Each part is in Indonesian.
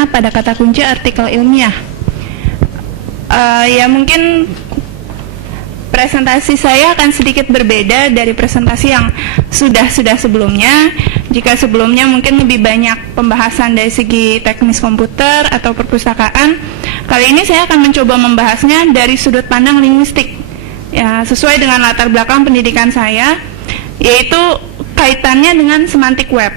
makna pada kata kunci artikel ilmiah. Ya mungkin presentasi saya akan sedikit berbeda dari presentasi yang sudah sebelumnya. Jika sebelumnya mungkin lebih banyak pembahasan dari segi teknis komputer atau perpustakaan, kali ini saya akan mencoba membahasnya dari sudut pandang linguistik, ya, sesuai dengan latar belakang pendidikan saya, yaitu kaitannya dengan semantik web.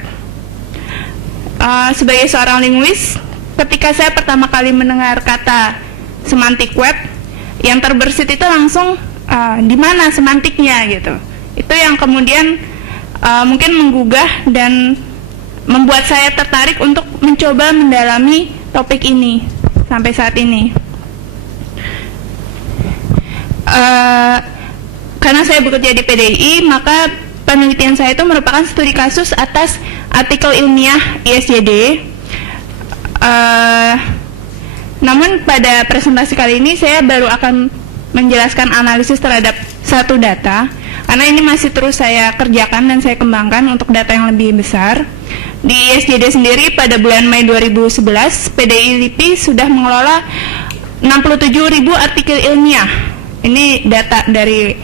Sebagai seorang linguis, ketika saya pertama kali mendengar kata semantik web, yang terbersit itu langsung di mana semantiknya gitu. Itu yang kemudian mungkin menggugah dan membuat saya tertarik untuk mencoba mendalami topik ini sampai saat ini. Karena saya bekerja di PDI, maka penelitian saya itu merupakan studi kasus atas artikel ilmiah ISJD. Namun pada presentasi kali ini saya baru akan menjelaskan analisis terhadap satu data, karena ini masih terus saya kerjakan dan saya kembangkan untuk data yang lebih besar. Di ISJD sendiri pada bulan Mei 2011, PDI LIPI sudah mengelola 67.000 artikel ilmiah. Ini data dari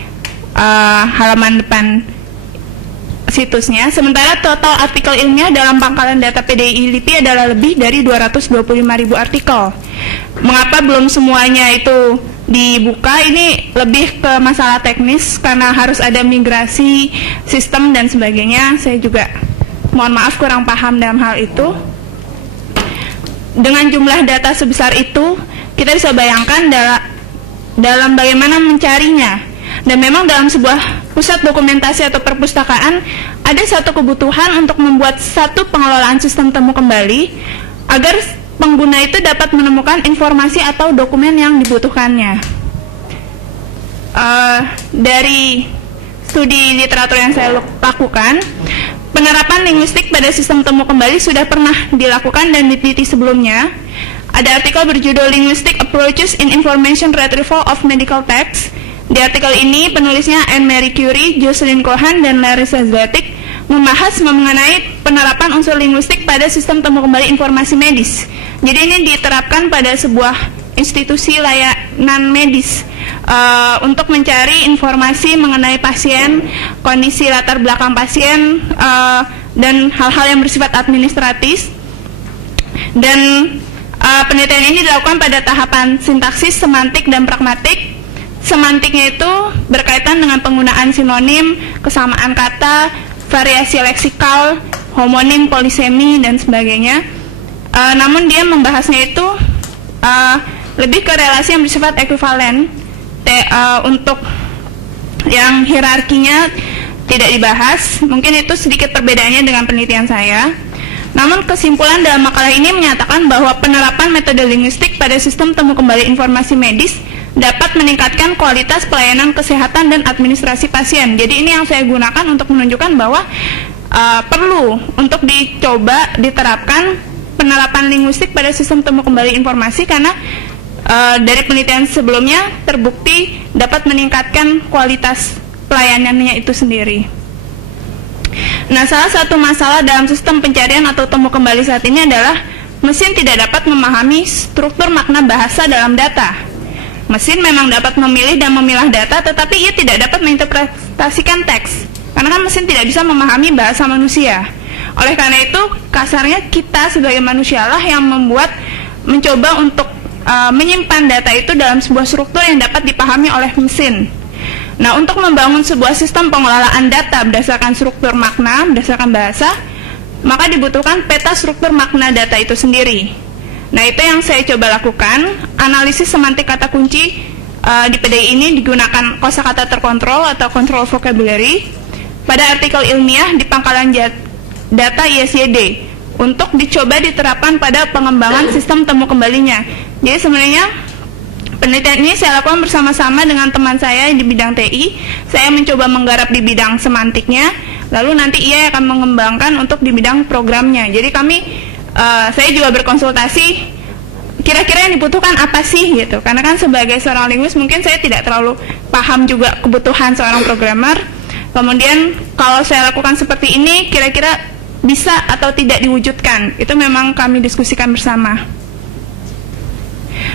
halaman depan situsnya. Sementara total artikel ilmiah dalam pangkalan data PDI LIPI adalah lebih dari 225.000 artikel. Mengapa belum semuanya itu dibuka? Ini lebih ke masalah teknis karena harus ada migrasi sistem dan sebagainya. Saya juga mohon maaf kurang paham dalam hal itu. Dengan jumlah data sebesar itu, kita bisa bayangkan dalam bagaimana mencarinya. Dan memang dalam sebuah pusat dokumentasi atau perpustakaan ada satu kebutuhan untuk membuat satu pengelolaan sistem temu kembali agar pengguna itu dapat menemukan informasi atau dokumen yang dibutuhkannya. Dari studi literatur yang saya lakukan, penerapan linguistik pada sistem temu kembali sudah pernah dilakukan dan diteliti sebelumnya. Ada artikel berjudul Linguistic Approaches in Information Retrieval of Medical Text. Di artikel ini penulisnya Anne Marie Curie, Jocelyn Cohen, dan Larissa Zlatic membahas mengenai penerapan unsur linguistik pada sistem temu kembali informasi medis. Jadi ini diterapkan pada sebuah institusi layanan medis untuk mencari informasi mengenai pasien, kondisi latar belakang pasien, dan hal-hal yang bersifat administratif. Dan penelitian ini dilakukan pada tahapan sintaksis, semantik, dan pragmatik. Semantiknya itu berkaitan dengan penggunaan sinonim, kesamaan kata, variasi leksikal, homonim, polisemi, dan sebagainya. Namun dia membahasnya itu lebih ke relasi yang bersifat ekuivalen. Untuk yang hierarkinya tidak dibahas. Mungkin itu sedikit perbedaannya dengan penelitian saya. Namun kesimpulan dalam makalah ini menyatakan bahwa penerapan metode linguistik pada sistem temu kembali informasi medis dapat meningkatkan kualitas pelayanan kesehatan dan administrasi pasien. Jadi ini yang saya gunakan untuk menunjukkan bahwa perlu untuk dicoba diterapkan penerapan linguistik pada sistem temu kembali informasi, karena dari penelitian sebelumnya terbukti dapat meningkatkan kualitas pelayanannya itu sendiri. Nah, salah satu masalah dalam sistem pencarian atau temu kembali saat ini adalah mesin tidak dapat memahami struktur makna bahasa dalam data. Mesin memang dapat memilih dan memilah data, tetapi ia tidak dapat menginterpretasikan teks, karena kan mesin tidak bisa memahami bahasa manusia. Oleh karena itu, kasarnya kita sebagai manusialah yang mencoba untuk menyimpan data itu dalam sebuah struktur yang dapat dipahami oleh mesin. Nah, untuk membangun sebuah sistem pengelolaan data berdasarkan struktur makna, berdasarkan bahasa, maka dibutuhkan peta struktur makna data itu sendiri. Nah, itu yang saya coba lakukan. Analisis semantik kata kunci di PDI ini digunakan kosakata terkontrol atau control vocabulary pada artikel ilmiah di pangkalan data ISJD untuk dicoba diterapkan pada pengembangan sistem temu kembalinya. Jadi sebenarnya penelitian ini saya lakukan bersama-sama dengan teman saya di bidang TI. Saya mencoba menggarap di bidang semantiknya, lalu nanti ia akan mengembangkan untuk di bidang programnya. Jadi saya juga berkonsultasi kira-kira yang dibutuhkan apa sih gitu. Karena kan sebagai seorang linguis mungkin saya tidak terlalu paham juga kebutuhan seorang programmer. Kemudian kalau saya lakukan seperti ini, kira-kira bisa atau tidak diwujudkan. Itu memang kami diskusikan bersama.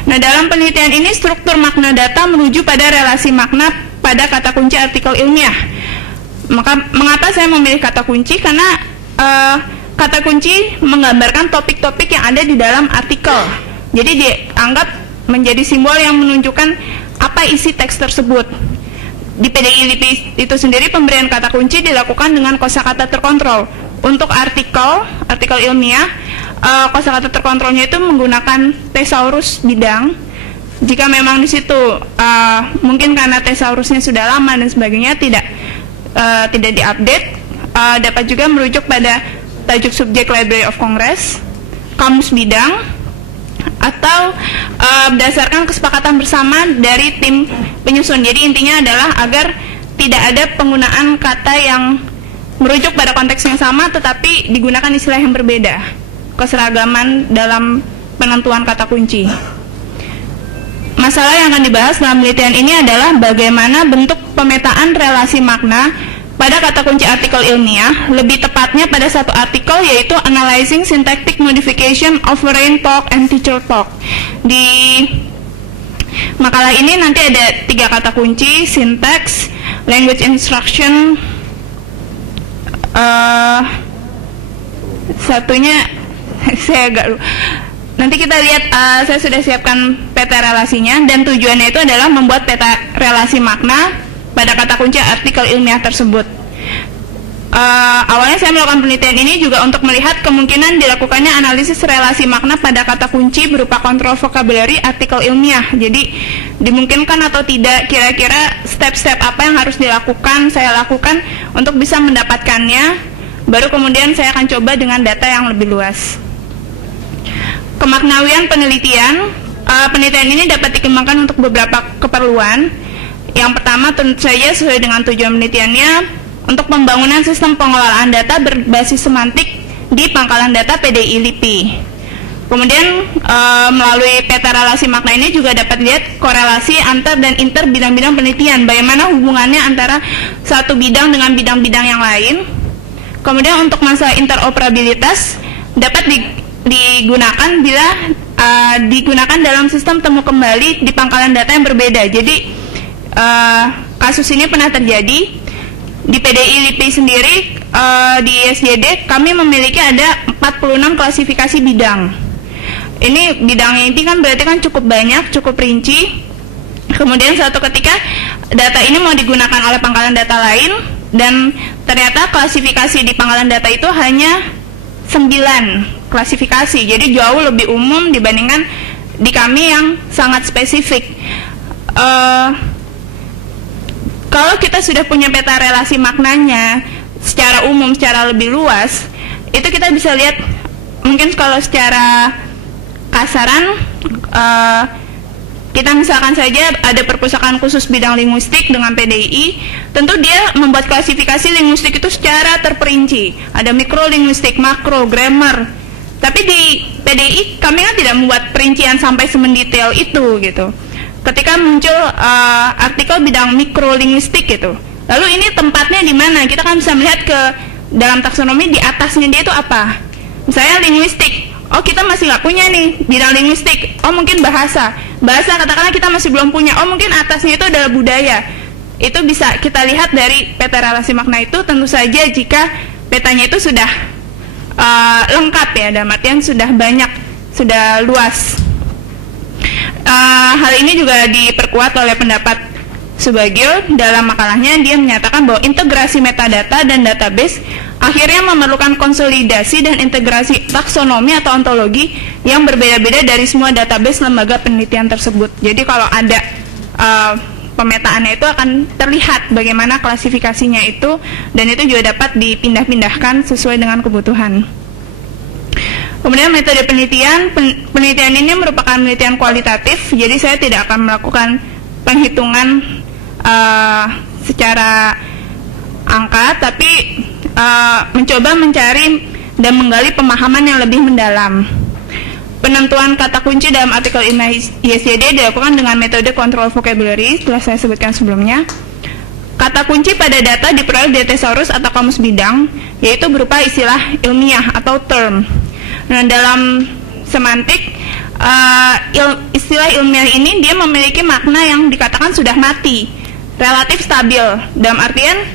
Nah, dalam penelitian ini struktur makna data menuju pada relasi makna pada kata kunci artikel ilmiah. Mengapa saya memilih kata kunci? Karena kata kunci menggambarkan topik-topik yang ada di dalam artikel. Jadi dianggap menjadi simbol yang menunjukkan apa isi teks tersebut. Di PDI LIPI itu sendiri pemberian kata kunci dilakukan dengan kosakata terkontrol. Untuk artikel ilmiah, kosakata terkontrolnya itu menggunakan thesaurus bidang. Jika memang di situ mungkin karena thesaurusnya sudah lama dan sebagainya tidak diupdate, dapat juga merujuk pada tajuk subjek Library of Congress, kamus bidang, atau berdasarkan kesepakatan bersama dari tim penyusun. Jadi intinya adalah agar tidak ada penggunaan kata yang merujuk pada konteks yang sama tetapi digunakan istilah yang berbeda. Keseragaman dalam penentuan kata kunci. Masalah yang akan dibahas dalam penelitian ini adalah bagaimana bentuk pemetaan relasi makna pada kata kunci artikel ilmiah, lebih tepatnya pada satu artikel, yaitu Analyzing Syntactic Modification of Foreign Talk and Teacher Talk. Di makalah ini nanti ada 3 kata kunci: syntax, language instruction, satunya saya agak lupa. Nanti kita lihat, saya sudah siapkan peta relasinya, dan tujuannya itu adalah membuat peta relasi makna pada kata kunci artikel ilmiah tersebut. Awalnya saya melakukan penelitian ini juga untuk melihat kemungkinan dilakukannya analisis relasi makna pada kata kunci berupa kontrol vocabulary artikel ilmiah. Jadi dimungkinkan atau tidak, kira-kira step-step apa yang harus dilakukan, saya lakukan untuk bisa mendapatkannya. Baru kemudian saya akan coba dengan data yang lebih luas. Kemaknawian penelitian, penelitian ini dapat dikembangkan untuk beberapa keperluan. Yang pertama tentu saja sesuai dengan tujuan penelitiannya, untuk pembangunan sistem pengelolaan data berbasis semantik di pangkalan data PDI LIPI. Kemudian melalui peta relasi makna ini juga dapat lihat korelasi antar dan inter bidang-bidang penelitian, bagaimana hubungannya antara satu bidang dengan bidang-bidang yang lain. Kemudian untuk masalah interoperabilitas dapat digunakan bila digunakan dalam sistem temu kembali di pangkalan data yang berbeda. Jadi kasus ini pernah terjadi di PDI LIPI sendiri. Di ISJD kami memiliki ada 46 klasifikasi bidang. Ini bidangnya ini kan berarti kan cukup banyak, cukup rinci. Kemudian suatu ketika data ini mau digunakan oleh pangkalan data lain, dan ternyata klasifikasi di pangkalan data itu hanya 9 klasifikasi. Jadi jauh lebih umum dibandingkan di kami yang sangat spesifik. Kalau kita sudah punya peta relasi maknanya secara umum, secara lebih luas, itu kita bisa lihat, mungkin kalau secara kasaran, kita misalkan saja ada perpustakaan khusus bidang linguistik dengan PDI, tentu dia membuat klasifikasi linguistik itu secara terperinci. Ada mikrolinguistik, makro, grammar. Tapi di PDI kami kan tidak membuat perincian sampai semendetail itu gitu. Ketika muncul artikel bidang mikrolinguistik gitu, lalu ini tempatnya di mana? Kita kan bisa melihat ke dalam taksonomi, di atasnya dia itu apa? Misalnya linguistik, oh kita masih nggak punya nih bidang linguistik. Oh mungkin bahasa katakanlah kita masih belum punya. Oh mungkin atasnya itu adalah budaya. Itu bisa kita lihat dari peta relasi makna itu. Tentu saja jika petanya itu sudah lengkap ya, dalam artian sudah banyak, sudah luas. Hal ini juga diperkuat oleh pendapat Subagio. Dalam makalahnya dia menyatakan bahwa integrasi metadata dan database akhirnya memerlukan konsolidasi dan integrasi taksonomi atau ontologi yang berbeda-beda dari semua database lembaga penelitian tersebut. Jadi kalau ada pemetaannya itu akan terlihat bagaimana klasifikasinya itu, dan itu juga dapat dipindah-pindahkan sesuai dengan kebutuhan. Kemudian metode penelitian, penelitian ini merupakan penelitian kualitatif, jadi saya tidak akan melakukan penghitungan secara angka, tapi mencoba mencari dan menggali pemahaman yang lebih mendalam. Penentuan kata kunci dalam artikel ISJD dilakukan dengan metode control vocabulary, telah saya sebutkan sebelumnya. kata kunci pada data diperoleh dari thesaurus atau kamus bidang, yaitu berupa istilah ilmiah atau term. Nah, dalam semantik, istilah ilmiah ini dia memiliki makna yang dikatakan sudah mati, relatif stabil. Dalam artian,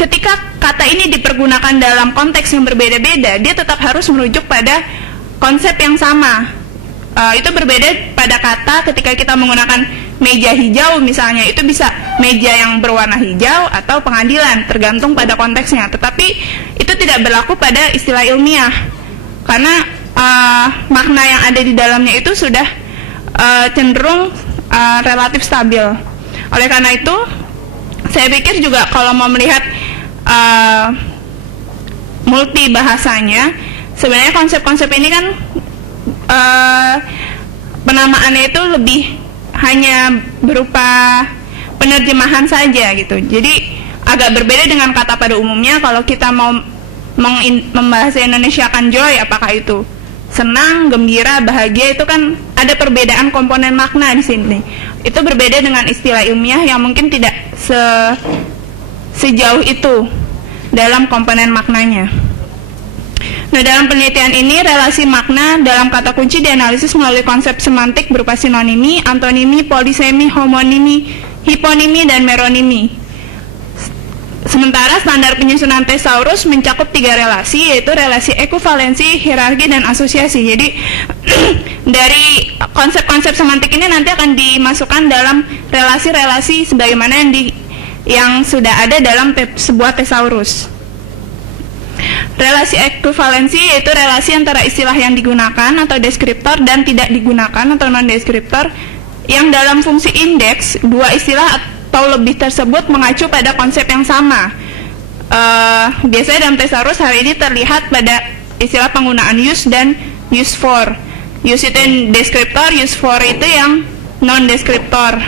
ketika kata ini dipergunakan dalam konteks yang berbeda-beda, dia tetap harus merujuk pada konsep yang sama. Itu berbeda pada kata ketika kita menggunakan meja hijau misalnya, itu bisa meja yang berwarna hijau atau pengadilan, tergantung pada konteksnya. Tetapi itu tidak berlaku pada istilah ilmiah, karena makna yang ada di dalamnya itu sudah cenderung relatif stabil. Oleh karena itu, saya pikir juga kalau mau melihat multi bahasanya, sebenarnya konsep-konsep ini kan penamaannya itu lebih hanya berupa penerjemahan saja gitu. Jadi agak berbeda dengan kata pada umumnya. Kalau kita mau membahasa Indonesiakan joy, apakah itu senang, gembira, bahagia, itu kan ada perbedaan komponen makna di sini. Itu berbeda dengan istilah ilmiah yang mungkin tidak sejauh itu dalam komponen maknanya. Nah, dalam penelitian ini, relasi makna dalam kata kunci dianalisis melalui konsep semantik berupa sinonimi, antonimi, polisemi, homonimi, hiponimi, dan meronimi. Sementara standar penyusunan thesaurus mencakup 3 relasi, yaitu relasi ekuivalensi, hierarki, dan asosiasi. Jadi dari konsep-konsep semantik ini nanti akan dimasukkan dalam relasi-relasi sebagaimana yang sudah ada dalam sebuah thesaurus. Relasi ekuivalensi yaitu relasi antara istilah yang digunakan atau deskriptor dan tidak digunakan atau non-deskriptor, yang dalam fungsi indeks dua istilah atau lebih tersebut mengacu pada konsep yang sama. Biasanya dalam thesaurus hal ini terlihat pada istilah penggunaan use dan use for. Use itu yang deskriptor, use for itu yang non-deskriptor.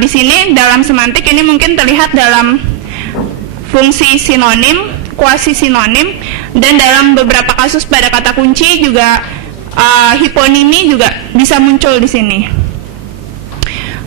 Di sini dalam semantik ini mungkin terlihat dalam fungsi sinonim, kuasi sinonim, dan dalam beberapa kasus pada kata kunci juga hiponimi juga bisa muncul di sini.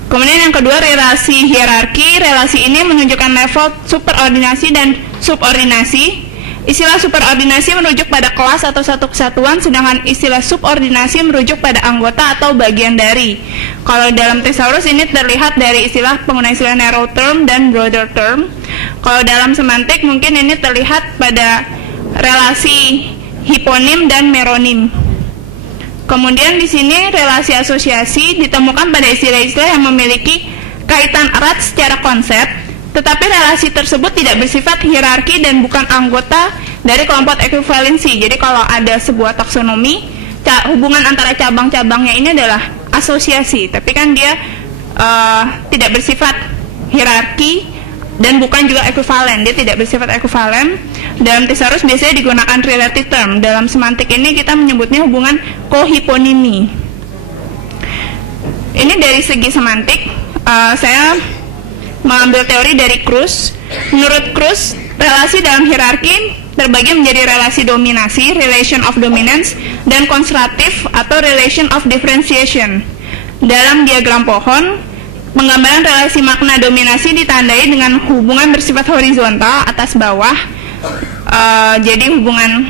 Kemudian yang kedua, relasi hierarki. Relasi ini menunjukkan level superordinasi dan subordinasi. Istilah superordinasi merujuk pada kelas atau satu kesatuan, sedangkan istilah subordinasi merujuk pada anggota atau bagian dari. Kalau dalam thesaurus ini terlihat dari penggunaan istilah narrow term dan broader term. Kalau dalam semantik mungkin ini terlihat pada relasi hiponim dan meronim. Kemudian di sini relasi asosiasi ditemukan pada istilah-istilah yang memiliki kaitan erat secara konsep, tetapi relasi tersebut tidak bersifat hierarki dan bukan anggota dari kelompok ekuivalensi. Jadi kalau ada sebuah taksonomi, hubungan antara cabang-cabangnya ini adalah asosiasi, tapi kan dia tidak bersifat hierarki dan bukan juga ekuivalen, dia tidak bersifat ekuivalen. Dalam thesaurus biasanya digunakan relative term. Dalam semantik ini kita menyebutnya hubungan kohiponimi. Ini dari segi semantik, saya mengambil teori dari Kruse. Menurut Kruse, relasi dalam hierarki terbagi menjadi relasi dominasi, relation of dominance, dan konstructive atau relation of differentiation. Dalam diagram pohon, penggambaran relasi makna dominasi ditandai dengan hubungan bersifat horizontal atas bawah. Jadi hubungan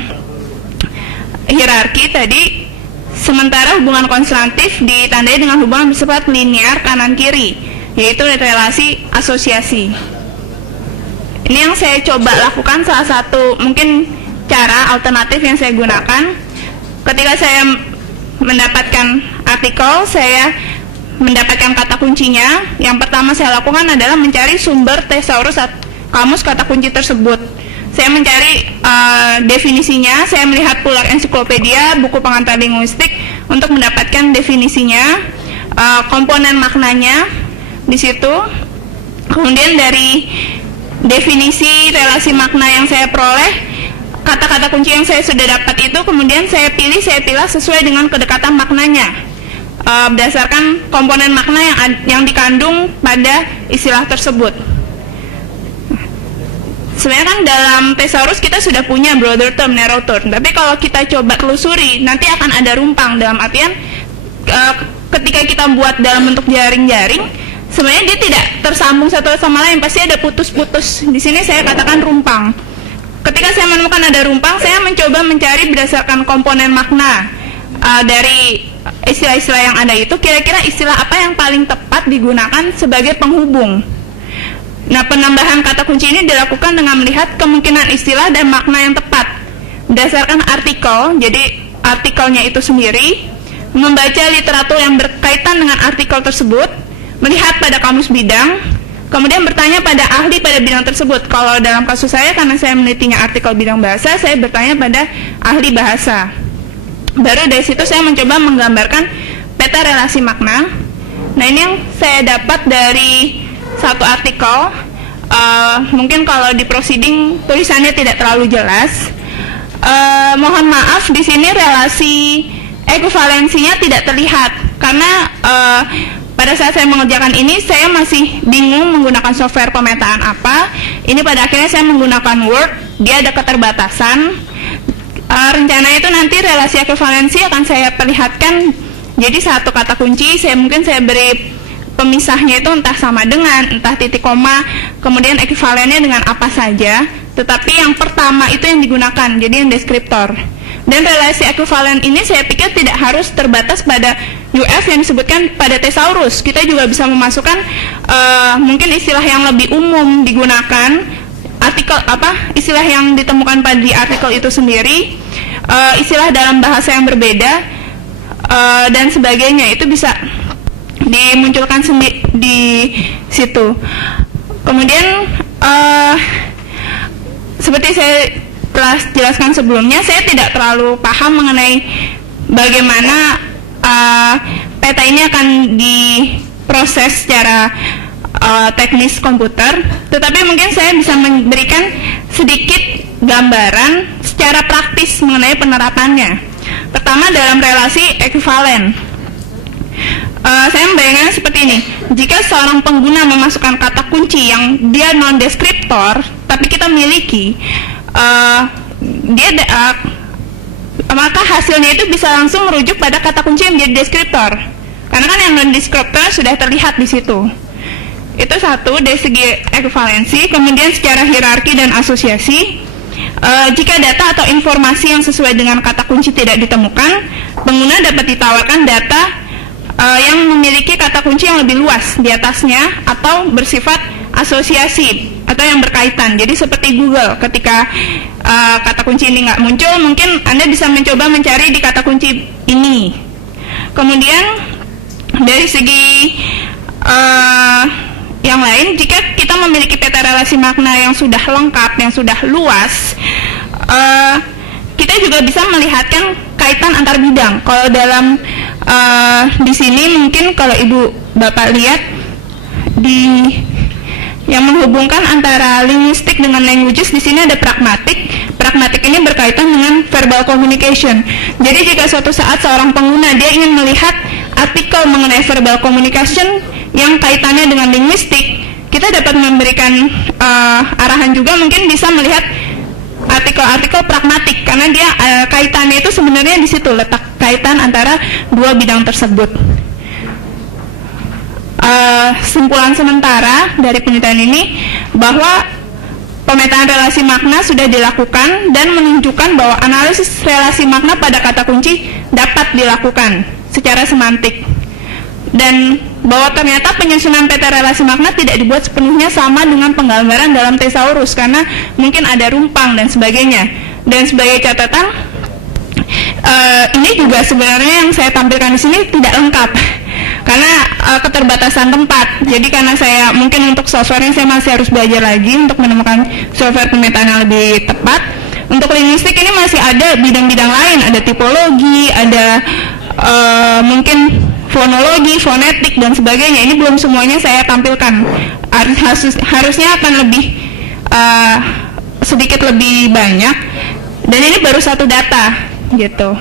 hierarki tadi, sementara hubungan konstruktif ditandai dengan hubungan bersifat linear kanan kiri, yaitu relasi asosiasi. Ini yang saya coba lakukan, salah satu mungkin cara alternatif yang saya gunakan. Ketika saya mendapatkan artikel, saya mendapatkan kata kuncinya, yang pertama saya lakukan adalah mencari sumber thesaurus kamus kata kunci tersebut. Saya mencari definisinya, saya melihat Pular Ensiklopedia, buku pengantar linguistik untuk mendapatkan definisinya, komponen maknanya di situ. Kemudian dari definisi relasi makna yang saya peroleh, kata-kata kunci yang saya sudah dapat itu kemudian saya pilih sesuai dengan kedekatan maknanya, berdasarkan komponen makna yang dikandung pada istilah tersebut. Sebenarnya kan dalam thesaurus kita sudah punya broader term, narrow term, tapi kalau kita coba telusuri nanti akan ada rumpang. Dalam artian ketika kita buat dalam bentuk jaring-jaring, sebenarnya dia tidak tersambung satu sama lain, pasti ada putus-putus. Di sini saya katakan rumpang. Ketika saya menemukan ada rumpang, saya mencoba mencari berdasarkan komponen makna dari istilah-istilah yang ada itu, kira-kira istilah apa yang paling tepat digunakan sebagai penghubung. Nah, penambahan kata kunci ini dilakukan dengan melihat kemungkinan istilah dan makna yang tepat berdasarkan artikel. Jadi artikelnya itu sendiri, membaca literatur yang berkaitan dengan artikel tersebut, melihat pada kamus bidang, kemudian bertanya pada ahli pada bidang tersebut. Kalau dalam kasus saya, karena saya menelitinya artikel bidang bahasa, saya bertanya pada ahli bahasa. Baru dari situ saya mencoba menggambarkan peta relasi makna. Nah, ini yang saya dapat dari satu artikel. Mungkin kalau di proceeding tulisannya tidak terlalu jelas. Mohon maaf, di sini relasi ekuivalensinya tidak terlihat karena pada saat saya mengerjakan ini saya masih bingung menggunakan software pemetaan apa. Ini pada akhirnya saya menggunakan Word, dia ada keterbatasan. Rencana itu nanti relasi ekuivalensi akan saya perlihatkan. Jadi satu kata kunci mungkin saya beri pemisahnya itu entah sama dengan, entah titik koma, kemudian ekuivalennya dengan apa saja. Tetapi yang pertama itu yang digunakan, jadi yang deskriptor. Dan relasi ekuivalen ini saya pikir tidak harus terbatas pada UF yang disebutkan pada thesaurus. Kita juga bisa memasukkan mungkin istilah yang lebih umum digunakan, artikel istilah yang ditemukan pada di artikel itu sendiri, istilah dalam bahasa yang berbeda dan sebagainya, itu bisa dimunculkan di situ. Kemudian seperti saya telah jelaskan sebelumnya, saya tidak terlalu paham mengenai bagaimana peta ini akan diproses secara teknis komputer, tetapi mungkin saya bisa memberikan sedikit gambaran secara praktis mengenai penerapannya. Pertama, dalam relasi ekuivalen, saya membayangkan seperti ini. Jika seorang pengguna memasukkan kata kunci yang dia non-deskriptor, tapi kita miliki, maka hasilnya itu bisa langsung merujuk pada kata kunci yang menjadi deskriptor. Karena kan yang non-deskriptor sudah terlihat di situ. Itu satu dari segi ekuivalensi. Kemudian secara hierarki dan asosiasi, jika data atau informasi yang sesuai dengan kata kunci tidak ditemukan, pengguna dapat ditawarkan data yang memiliki kata kunci yang lebih luas di atasnya atau bersifat asosiasi atau yang berkaitan. Jadi seperti Google, ketika kata kunci ini nggak muncul, mungkin Anda bisa mencoba mencari di kata kunci ini. Kemudian dari segi yang lain, jika kita memiliki peta relasi makna yang sudah lengkap, yang sudah luas, kita juga bisa melihatkan kaitan antar bidang. Kalau dalam di sini mungkin kalau Ibu Bapak lihat di yang menghubungkan antara linguistik dengan languages, di sini ada pragmatik. Pragmatik ini berkaitan dengan verbal communication. Jadi jika suatu saat seorang pengguna dia ingin melihat artikel mengenai verbal communication yang kaitannya dengan linguistik, kita dapat memberikan arahan juga, mungkin bisa melihat artikel-artikel pragmatik karena dia kaitannya itu sebenarnya di situ, letak kaitan antara dua bidang tersebut. Simpulan sementara dari penelitian ini bahwa pemetaan relasi makna sudah dilakukan dan menunjukkan bahwa analisis relasi makna pada kata kunci dapat dilakukan secara semantik, dan bahwa ternyata penyusunan peta relasi makna tidak dibuat sepenuhnya sama dengan penggambaran dalam thesaurus karena mungkin ada rumpang dan sebagainya. Dan sebagai catatan, ini juga sebenarnya yang saya tampilkan di sini tidak lengkap karena keterbatasan tempat. Jadi karena saya mungkin untuk softwarenya saya masih harus belajar lagi untuk menemukan software pemetaan yang lebih tepat. Untuk linguistik ini masih ada bidang-bidang lain, ada tipologi, ada mungkin fonologi, fonetik dan sebagainya. Ini belum semuanya saya tampilkan. Harusnya akan lebih sedikit lebih banyak. Dan ini baru satu data gitu.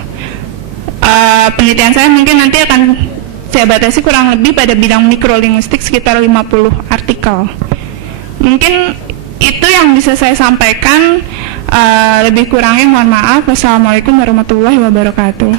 Penelitian saya mungkin nanti akan saya batasi kurang lebih pada bidang mikrolinguistik sekitar 50 artikel. Mungkin itu yang bisa saya sampaikan. Lebih kurangnya mohon maaf. Wassalamualaikum warahmatullahi wabarakatuh.